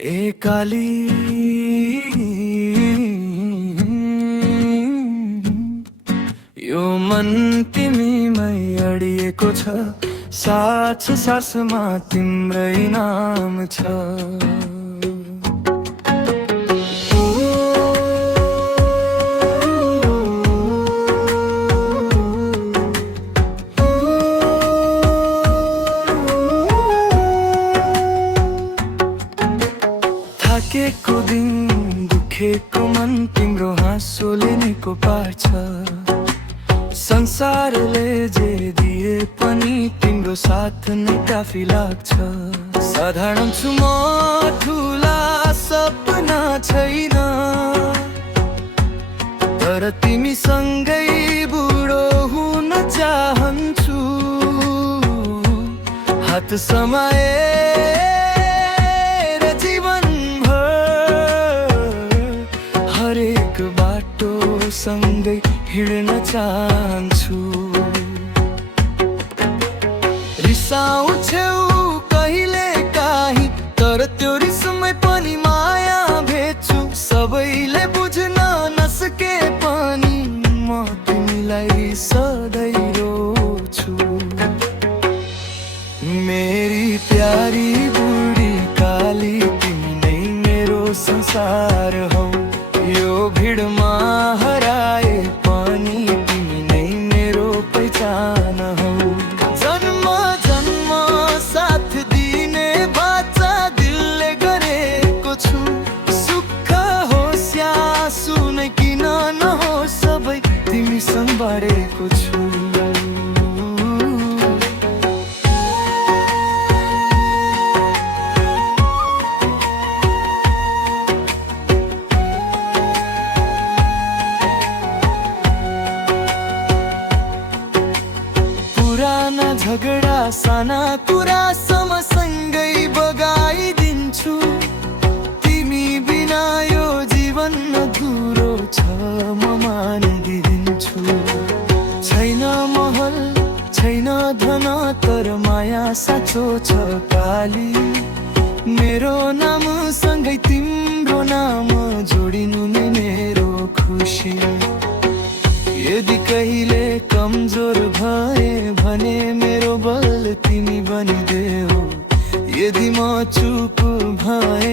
ए काली यो मन तिमीमै अडिएको छ। सास सासमा तिम्रै नाम छ। थाकेको दिन दुखेको मन तिम्रो हाँसोले निको पार्छ। संसारले जे दिए पनि तिम्रो साथ नै काफी लाग्छ। साधारण छु म, ठुला सपना छैन, तर तिमीसँगै बुढो हुन चाहन्छु। हात समाएर जीवनभर हरेक बाटो सँगै हिँड्न चाहन्छु। रिसाउँछौ कहिले काहीँ, तर त्यो रिसमै पनि माया भेट्छु। सबैले बुझ्न नसके पनि म तिमीलाई सधैँ रोछु। मेरी प्यारी बुढी काली, तिमी नै मेरो संसार हौ। यो भिडमा हराए पनि तिमी नै मेरो पहिचान हौ। जन्म जन्म साथ दिने बाचा दिलले गरेको छु। सुख होस् या सुनै किन नहोस्, सबै तिमीसँग बाँडेको छु। पुराना झगडा साना कुरासम्म सँगै बगाइदिन्छु। तिमी बिना यो जीवन अधुरो छ, म मानिदिन्छु। छैन महल छैन धन, तर माया साँचो छ काली। मेरो नाम सँगै तिम्रो नाम जोडिनु नै मेरो खुसी। यदि कहिले कमजोर भए भने मेरो बल तिमी बनिदेऊ। यदि म चुप भए